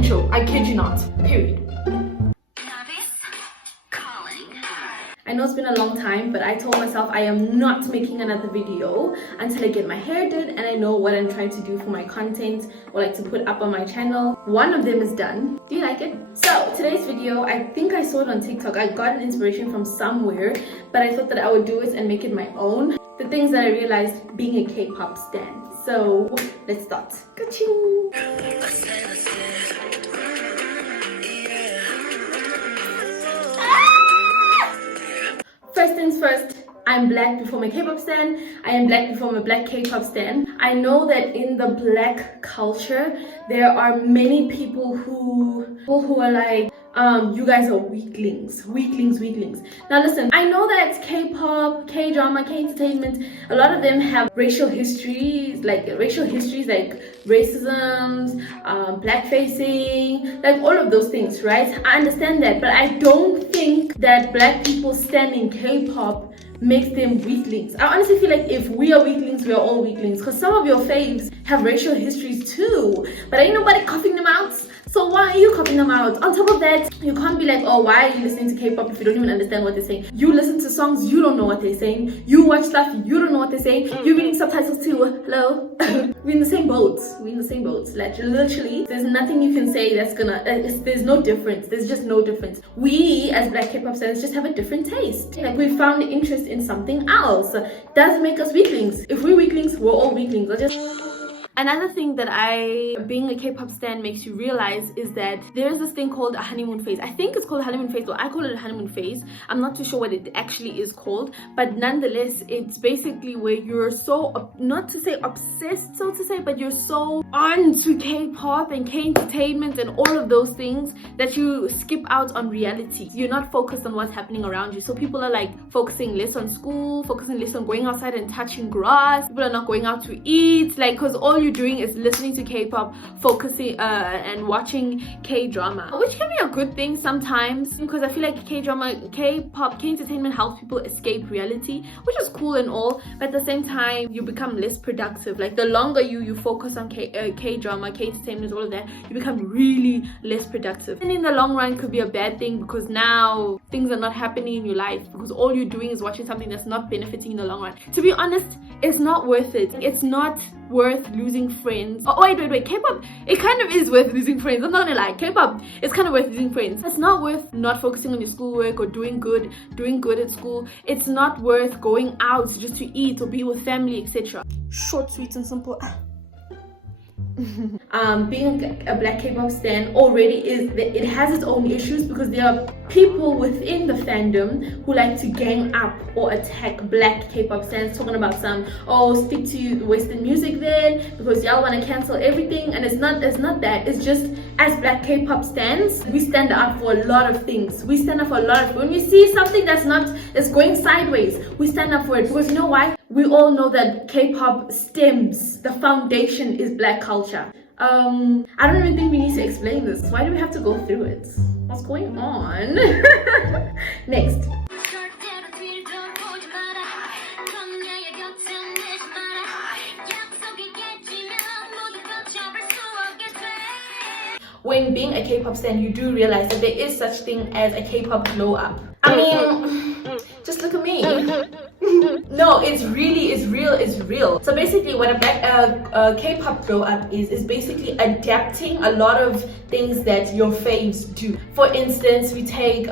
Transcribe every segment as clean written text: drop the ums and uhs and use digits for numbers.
intro. I kid you not. Period. Naevis Calling. I know it's been a long time, but I told myself I am not making another video until I get my hair done and I know what I'm trying to do for my content or like to put up on my channel. One of them is done. Do you like it? So today's video, I think I saw it on TikTok. I got an inspiration from somewhere, but I thought that I would do it and make it my own. The things that I realized being a K-pop stan. So let's start. Ka-ching! First things first, I'm black before my K-pop stan. I am black before my black K-pop stan. I know that in the black culture, there are many people who are like, you guys are weaklings. Now listen, I know that K-pop, K-drama, K-entertainment, a lot of them have racial histories like racism, blackfacing, like all of those things, right? I understand that, but I don't think that black people standing K-pop makes them weaklings. I honestly feel like if we are weaklings, we are all weaklings, because some of your faves have racial histories too, but ain't nobody coughing them out. So why are you copying them out? On top of that, you can't be like, oh, why are you listening to K-pop if you don't even understand what they're saying? You listen to songs, you don't know what they're saying. You watch stuff, you don't know what they're saying. You're reading subtitles too. Hello? We're in the same boat. Like literally, there's nothing you can say that's gonna, there's no difference. There's just no difference. We as black K-pop stars just have a different taste. Like we found interest in something else. Doesn't make us weaklings. If we're weaklings, we're all weaklings. Another thing that being a K-pop stan makes you realize is that there is this thing called a honeymoon phase. I think it's called a honeymoon phase, or I call it a honeymoon phase. I'm not too sure what it actually is called, but nonetheless, it's basically where you're so, not to say obsessed, so to say, but you're so on to K-pop and K-entertainment and all of those things that you skip out on reality. You're not focused on what's happening around you. So people are like focusing less on school, focusing less on going outside and touching grass. People are not going out to eat, like, because all you're doing is listening to K-pop, focusing and watching K-drama, which can be a good thing sometimes, because I feel like K-drama, K-pop, K-entertainment helps people escape reality, which is cool and all, but at the same time you become less productive. Like the longer you focus on K-drama, K-entertainment, all of that, you become really less productive, and in the long run could be a bad thing, because now things are not happening in your life because all you're doing is watching something that's not benefiting in the long run. To be honest, it's not worth it. It's not worth losing friends. Oh wait, K-pop, it kind of is worth losing friends. I'm not gonna lie, K-pop is kind of worth losing friends. It's not worth not focusing on your schoolwork or doing good at school. It's not worth going out just to eat or be with family, etc. Short, sweet and simple. Being a black K-pop stan already it has its own issues, because there are people within the fandom who like to gang up or attack black K-pop stans, talking about stick to Western music then because y'all want to cancel everything. And it's not that. It's just, as black K-pop stans, we stand up for a lot of things. We stand up for a lot of, when we see something that's going sideways, we stand up for it, because you know why? We all know that K-pop stems, the foundation is black culture. I don't even think we need to explain this. Why do we have to go through it? What's going on? Next. When being a K-pop stan, you do realize that there is such thing as a K-pop glow up. I mean, just look at me. No, it's real. So basically what a black K-pop glow up is basically adapting a lot of things that your faves do. For instance, we take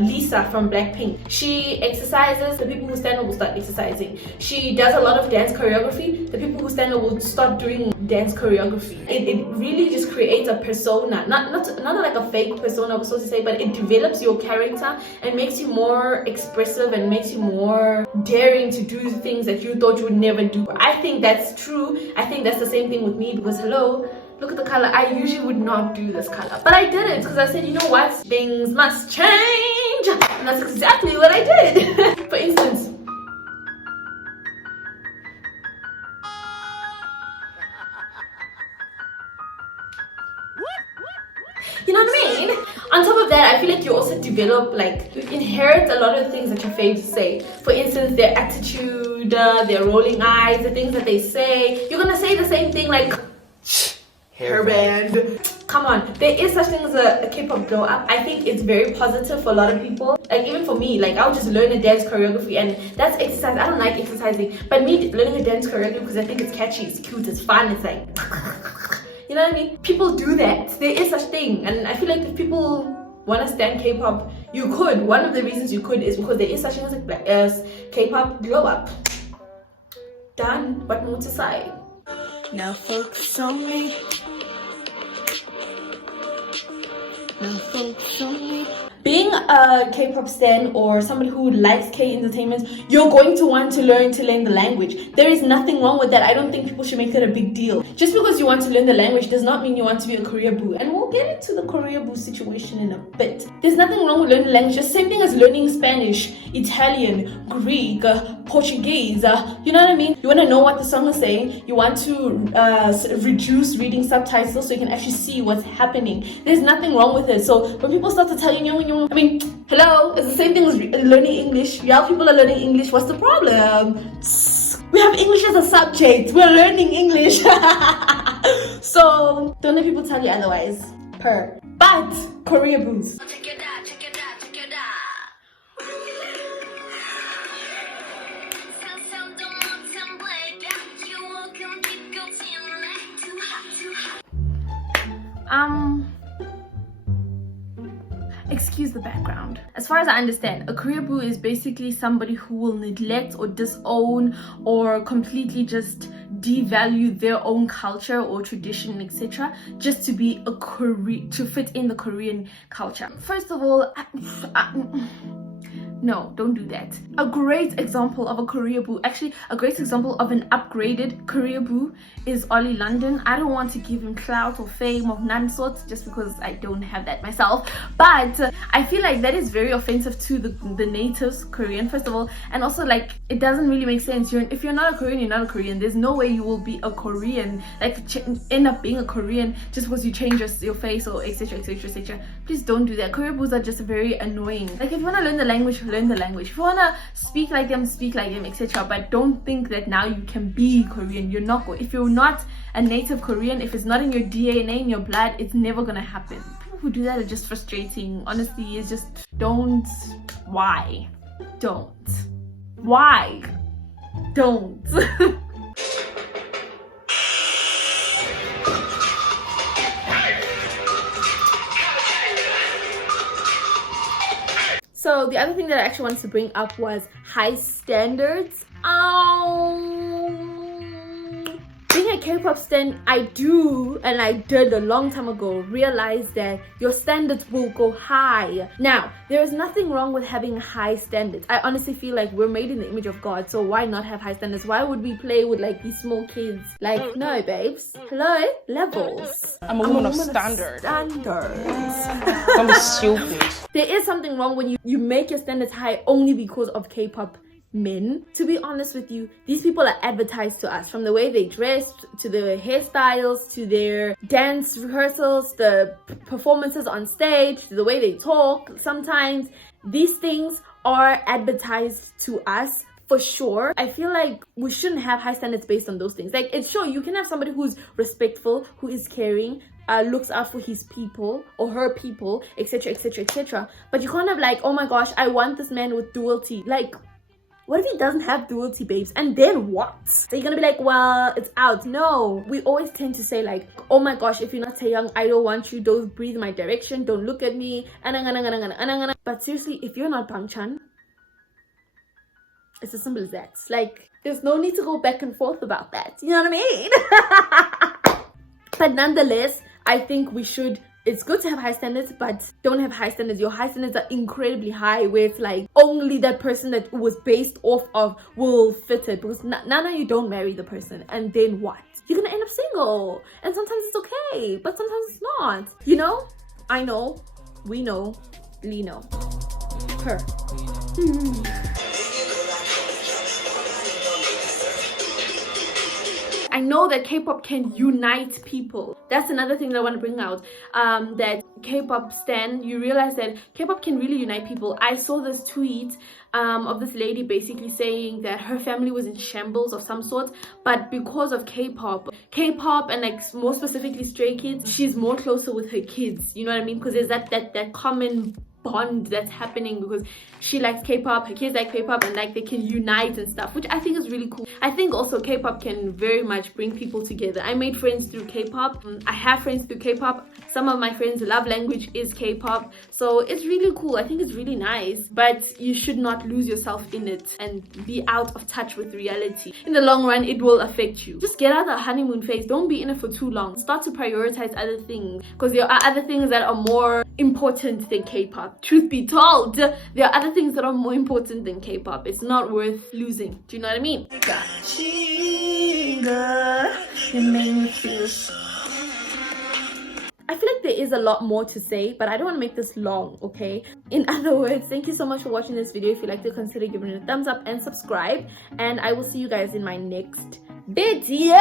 Lisa from Blackpink. She exercises, the people who stand her will start exercising. She does a lot of dance choreography, the people who stand her will start doing dance choreography. It really just creates a persona, not like a fake persona, so to say, but it develops your character and makes you more expressive and makes you more daring to do things that you thought you would never do. I think that's true. I think that's the same thing with me, because hello, look at the color. I usually would not do this color, but I did it because I said, you know what, things must change, and that's exactly what I did. For instance, you know what I mean? On top of that, I feel like you also develop, like, you inherit a lot of things that your faves say. For instance, their attitude, their rolling eyes, the things that they say. You're gonna say the same thing, like, hair band. Come on, there is such thing as a Kpop Grow Up. I think it's very positive for a lot of people. Like even for me, like I'll just learn a dance choreography and that's exercise. I don't like exercising, but me learning a dance choreography because I think it's catchy, it's cute, it's fun, it's like, you know what I mean? People do that. There is such thing, and I feel like if people want to stand K-pop, you could. One of the reasons you could is because there is such thing as K-pop Grow Up. Done. What more to say? Now focus on me. Being a K-pop stan or somebody who likes K-entertainment, you're going to want to learn the language. There is nothing wrong with that. I don't think people should make it a big deal. Just because you want to learn the language does not mean you want to be a Koreaboo. And we'll get into the Koreaboo situation in a bit. There's nothing wrong with learning the language. Just same thing as learning Spanish, Italian, Greek, Portuguese. You know what I mean? You want to know what the song is saying. You want to reduce reading subtitles so you can actually see what's happening. There's nothing wrong with it. So when people start to tell you, I mean, hello, it's the same thing as learning English. Yeah, people are learning English. What's the problem? We have English as a subject. We're learning English. So don't let people tell you otherwise. But Koreaboos. Excuse the background. As far as I understand, a Koreaboo is basically somebody who will neglect or disown or completely just devalue their own culture or tradition, etc., just to be to fit in the Korean culture. First of all, no, don't do that. A great example of a Koreaboo, actually a great example of an upgraded Koreaboo is Ollie London. I don't want to give him clout or fame of none sorts just because I don't have that myself, but I feel like that is very offensive to the natives Korean, first of all, and also like it doesn't really make sense. If you're not a Korean, you're not a Korean. There's no way you will be a Korean, like end up being a Korean just because you change your face or etc, etc, etc. Please don't do that. Koreaboos are just very annoying. Like if you want to learn the language, learn the language. If you want to speak like them, etc, but don't think that now you can be Korean. You're not. If you're not a native Korean, if it's not in your DNA, in your blood, it's never gonna happen. People who do that are just frustrating. Honestly, it's just don't. Why don't So the other thing that I actually wanted to bring up was high standards. Being a K-pop stan, I did a long time ago realize that your standards will go high. Now, there is nothing wrong with having high standards. I honestly feel like we're made in the image of God, so why not have high standards? Why would we play with like these small kids? Like, no, babes. Hello? Levels. I'm a woman of standards. Standards. Don't be stupid. There is something wrong when you make your standards high only because of K-pop men. To be honest with you, these people are advertised to us, from the way they dress to their hairstyles to their dance rehearsals, the performances on stage, to the way they talk. Sometimes these things are advertised to us for sure. I feel like we shouldn't have high standards based on those things. Like, it's sure you can have somebody who's respectful, who is caring, looks out for his people or her people, etc, etc, etc, but you can't have like, oh my gosh, I want this man with duality. Like, what if he doesn't have duality, babes? And then what? So you're gonna be like, well, it's out. No, we always tend to say like, oh my gosh, if you're not Taeyong, I don't want you. Don't breathe in my direction. Don't look at me. But seriously, if you're not Bangchan, it's as simple as that. Like, there's no need to go back and forth about that. You know what I mean? But nonetheless, I think we should. It's good to have high standards, but don't have high standards. Your high standards are incredibly high, where it's like only that person that was based off of will fit it. Because now you don't marry the person, and then what? You're gonna end up single. And sometimes it's okay, but sometimes it's not. You know? I know. We know. Lee know. Her. I know that K-pop can unite people. That's another thing that I want to bring out. That K-pop Stan, you realize that K-pop can really unite people. I saw this tweet of this lady basically saying that her family was in shambles of some sort, but because of K-pop and like more specifically Stray Kids, she's more closer with her kids. You know what I mean? Because there's that common bond that's happening because she likes K-pop, her kids like K-pop, and like they can unite and stuff, which I think is really cool. I think also K-pop can very much bring people together. I made friends through K-pop. I have friends through K-pop. Some of my friends' love language is K-pop, so it's really cool. I think it's really nice, but you should not lose yourself in it and be out of touch with reality. In the long run, it will affect you. Just get out of the honeymoon phase. Don't be in it for too long. Start to prioritize other things, because there are other things that are more important than K-pop. Truth be told, there are other things that are more important than K-pop. It's not worth losing. Do you know what I mean? I feel like there is a lot more to say, but I don't want to make this long, okay? In other words, thank you so much for watching this video. If you'd like to consider giving it a thumbs up and subscribe, and I will see you guys in my next video.